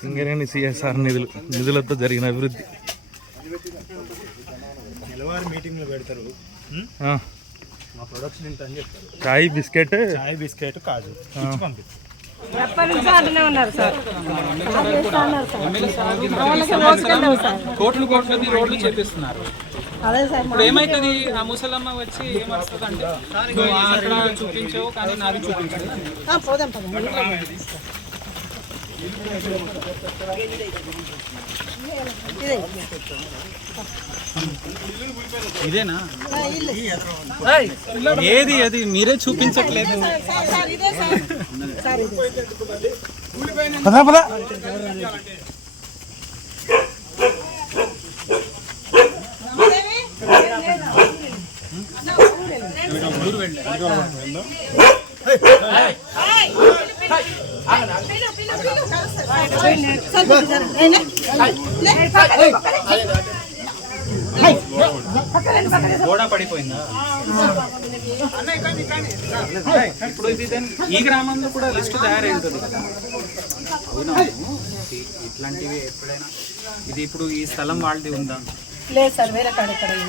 Singareni CSR నిధులతో జరిగిన అభివృద్ధి నెలవారీ మీటింగ్లో పెడతారు. మా ప్రొడక్షన్ ఇంత అని చెప్తారు. చాయ్ బిస్కెట్ కాజు పంపిస్తారు. కోట్లు రోడ్లు చేపిస్తున్నారు. ఇప్పుడు ఏమైతుంది, ఆ ముసలమ్మ వచ్చి ఏమరుస్తుంది అంటే అక్కడ చూపించావు కానీ నాది చూపించదు. ఇదేనా ఏది అది మీరే చూపించట్లేదు. గోడ పడిపోయిందా? ఇప్పుడు ఈ గ్రామంలో కూడా లిస్టు తయారైంటుంది కదా. ఇట్లాంటివి ఎప్పుడైనా ఇది ఇప్పుడు ఈ స్థలం వాళ్ళది ఉందా? లేదు సార్, వేరే కాడ ఎక్కడైనా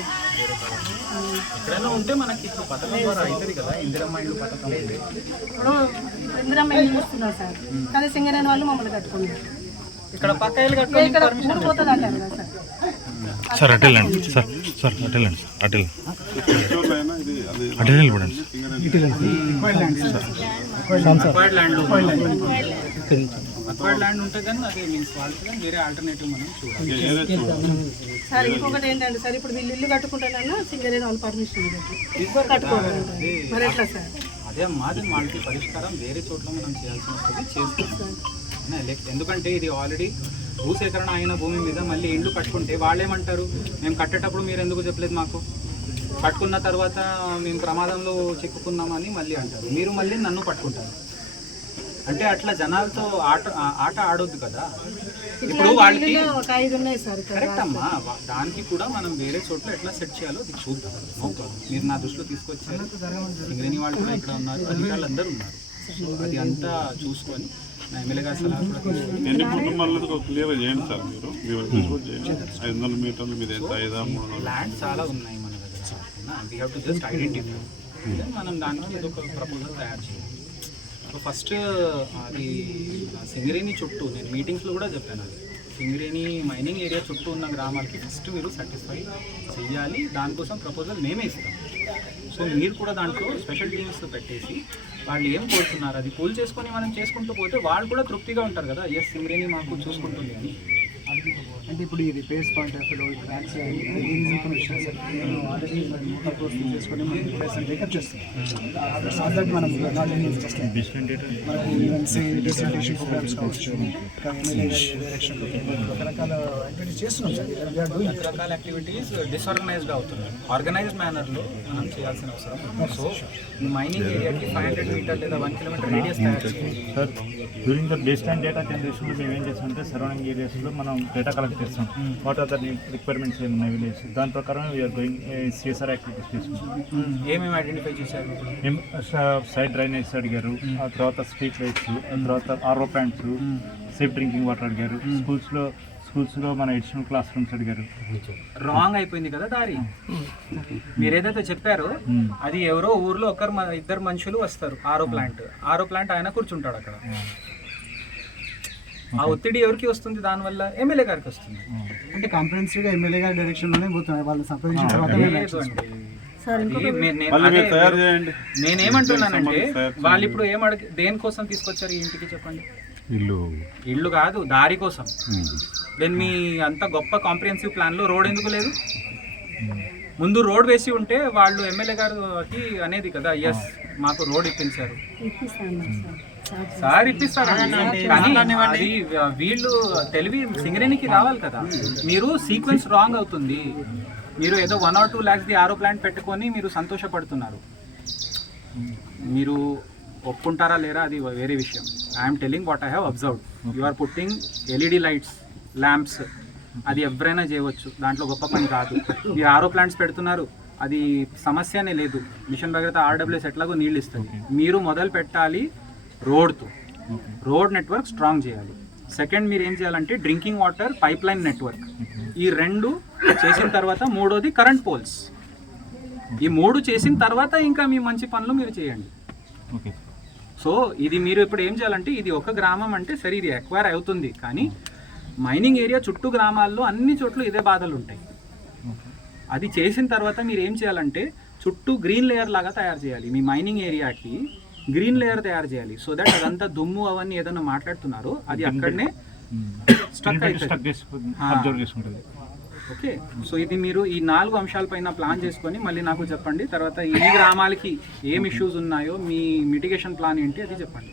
ఉంటే మనకి ఇప్పుడు పథకం ద్వారా అవుతుంది కదా. ఇందిరమ్మ ఇల్లు పథకం ఇప్పుడు ఇందిరమ్మ ఇల్లు ఇస్తున్నారు సార్, కానీ సింగరేణి వాళ్ళు మమ్మల్ని కట్టుకున్నారు. ఇక్కడ పక్క ఇల్లు కట్టుకోవాలి పోతుంది అంటారు కదా సార్. సార్ అటెళ్ళండి సార్ అటెళ్ళండి అక్వైర్డ్ ల్యాండ్ ఉంటే కానీ అదే మీన్స్ వాళ్ళకి వేరే ఆల్టర్నేటివ్ మనం చూడాలి సార్. ఇంకొకటి ఏంటంటే సార్, ఇప్పుడు వీళ్ళు ఇల్లు కట్టుకుంటానన్నా సింగరేణి వాళ్ళు పర్మిషన్ కట్టుకోవాలి. మరి ఎట్లా సార్? అదే మాది వాళ్ళకి పరిష్కారం వేరే చోట్ల మనం చేయాల్సి వస్తుంది, చేస్తాం. ఎందుకంటే ఇది ఆల్రెడీ భూసేకరణ అయిన భూమి మీద మళ్ళీ ఇండ్లు కట్టుకుంటే వాళ్ళేమంటారు, మేము కట్టేటప్పుడు మీరు ఎందుకు చెప్పలేదు మాకు, కట్టుకున్న తర్వాత మేము ప్రమాదంలో చిక్కుకున్నామని మళ్ళీ అంటారు. మీరు మళ్ళీ నన్ను పట్టుకుంటారు అంటే అట్లా జనాలతో ఆట ఆడొద్దు కదా. ఇప్పుడు వాళ్ళకి కరెక్ట్ అమ్మా, దానికి కూడా మనం వేరే చోట్ల ఎట్లా సెట్ చేయాలో అది చూద్దాం. మీరు నా దృష్టిలో తీసుకొచ్చారు, సింగరేణి వాళ్ళు కూడా ఇక్కడ ఉన్నారు, అధికారులు అందరూ ఉన్నారు. సో అది అంతా చూసుకొని నా ఎమ్మెల్యే గారి సలహా కూడా ల్యాండ్ చాలా ఉన్నాయి మన దగ్గర. We have to just identify, మనం దానికి ఏదో ఒక ప్రపోజల్ తయారు చేయాలి. సో ఫస్ట్ అది సింగరేణి చుట్టూ నేను మీటింగ్స్లో కూడా చెప్పాను, అది సింగరేణి మైనింగ్ ఏరియా చుట్టూ ఉన్న గ్రామాలకి ఫస్ట్ మీరు సాటిస్ఫై చేయాలి. దానికోసం ప్రపోజల్ మేమే ఇస్తాం. సో మీరు కూడా దాంట్లో స్పెషల్ టీమ్స్ పెట్టేసి వాళ్ళు ఏం కోరుతున్నారు అది పూల్ చేసుకొని మనం చేసుకుంటూ పోతే వాళ్ళు కూడా తృప్తిగా ఉంటారు కదా. ఎస్ సింగరేణి మాకు చూసుకుంటుంది అని. అంటే ఇప్పుడు ఈ రిపేర్స్ పాయింట్ ఆఫ్ వ్యూలో ట్రాక్స్ ఇన్ఫర్మేషన్ సార్ ఆల్రెడీ చేసుకొని మనం మేకప్ చేస్తాం. మనం మనకు ఈవెంట్స్ డిస్ట్రిబ్యూషన్ ప్రోగ్రామ్స్ కావచ్చు, రకరకాల యాక్టివిటీస్ చేస్తున్నాం సార్. రకరకాల యాక్టివిటీస్ డిస్ఆర్గనైజ్డ్ అవుతున్నాయి, ఆర్గనైజ్డ్ మేనర్లో మనం చేయాల్సిన అవసరం. సో ఈ మైనింగ్ ఏరియాకి 500 మీటర్ లేదా 1 కిలోమీటర్ రేడియస్ తయారు చేయాలి sir. During the base line data జనరేషన్లో మేము ఏం చేస్తామంటే సరౌండింగ్ ఏరియాస్లో మనం డేటా కలెక్ట్ చేస్తాం. వాట్ ఆర్ ద రిక్వైర్మెంట్స్ ఏమున్నాయి విలేజ్, దాని ప్రకారం వీఆర్ గోయింగ్ సిఎస్ఆర్ యాక్టివిటీస్ చేసుకుంటాం. ఏమేమి ఐడెంటిఫై చేశారు? మేము సైడ్ డ్రైనేజ్ అడిగారు, ఆ తర్వాత స్ట్రీట్ లైట్స్, ఆ తర్వాత RO plants, safe drinking water అడిగారు. స్కూల్స్లో మన ఎడిషనల్ క్లాస్ రూమ్స్ అడిగారు. రాంగ్ అయిపోయింది కదా దారి. మీరు ఏదైతే చెప్పారో అది ఎవరో ఊర్లో ఇద్దరు మనుషులు వస్తారు. ఆరో ప్లాంట్ ఆయన కూర్చుంటాడు అక్కడ. ఆ ఒత్తిడి ఎవరికి వస్తుంది? దానివల్ల ఎమ్మెల్యే గారికి వస్తుంది. అంటే కాంప్రహెన్సివ్గా ఎమ్మెల్యే గారి డైరెక్షన్లోనే పోతున్నాయి. వాళ్ళని సంప్రదించిన తర్వాత నేనేమంటున్నానంటే వాళ్ళు ఇప్పుడు దేనికోసం తీసుకొచ్చారు ఈ ఇంటికి చెప్పండి? ఇల్లు కాదు, దారి కోసం. దెన్ మీ అంత గొప్ప కాంప్రిహెన్సివ్ ప్లాన్లో రోడ్ ఎందుకు లేదు? ముందు రోడ్ వేసి ఉంటే వాళ్ళు ఎమ్మెల్యే గారికి అనేది కదా, ఎస్ మాకు రోడ్ ఇప్పించారు సార్, ఇప్పిస్తారు. కానీ అది వీళ్ళు తెలివి సింగరేణికి రావాలి కదా. మీరు సీక్వెన్స్ రాంగ్ అవుతుంది. మీరు ఏదో 1 or 2 lakhs ఆరో ప్లాంట్ పెట్టుకొని మీరు సంతోషపడుతున్నారు. మీరు ఒప్పుకుంటారా లేరా అది వేరే విషయం. I'm telling what I have observed. You are putting LED lights, lamps, అది ఎవరైనా చేయవచ్చు, దాంట్లో గొప్ప పని కాదు. మీరు ఆరో ప్లాంట్స్ పెడుతున్నారు, అది సమస్యనే లేదు. మిషన్ భగీరథ ఆర్డబ్ల్యూఎస్ ఎట్లాగో నీళ్ళు ఇస్తుంది. మీరు మొదలు పెట్టాలి రోడ్తో. రోడ్ నెట్వర్క్ స్ట్రాంగ్ చేయాలి. సెకండ్ మీరు ఏం చేయాలంటే drinking water pipe line network, ఈ 2 చేసిన తర్వాత మూడోది కరెంట్ పోల్స్. ఈ 3 చేసిన తర్వాత ఇంకా మీ మంచి పనులు మీరు చేయండి. ఓకే. సో ఇది మీరు ఇప్పుడు ఏం చేయాలంటే ఇది ఒక గ్రామం అంటే సరే ఇది ఎక్వైర్ అవుతుంది, కానీ మైనింగ్ ఏరియా చుట్టూ గ్రామాల్లో అన్ని చోట్ల ఇదే బాధలు ఉంటాయి. అది చేసిన తర్వాత మీరు ఏం చేయాలంటే చుట్టూ గ్రీన్ లేయర్ లాగా తయారు చేయాలి. మీ మైనింగ్ ఏరియాకి గ్రీన్ లేయర్ తయారు చేయాలి. సో దట్ అదంతా దుమ్ము అవన్నీ ఏదైనా మాట్లాడుతున్నారో అది అక్కడనే స్టక్ అవుతుంది. అబ్జర్వ్ చేసుకుంటుంది. ఓకే. సో ఇది మీరు ఈ 4 అంశాలపైన ప్లాన్ చేసుకొని మళ్ళీ నాకు చెప్పండి. తర్వాత ఈ గ్రామాలకి ఏం ఇష్యూస్ ఉన్నాయో మీ మిటిగేషన్ ప్లాన్ ఏంటి అది చెప్పండి.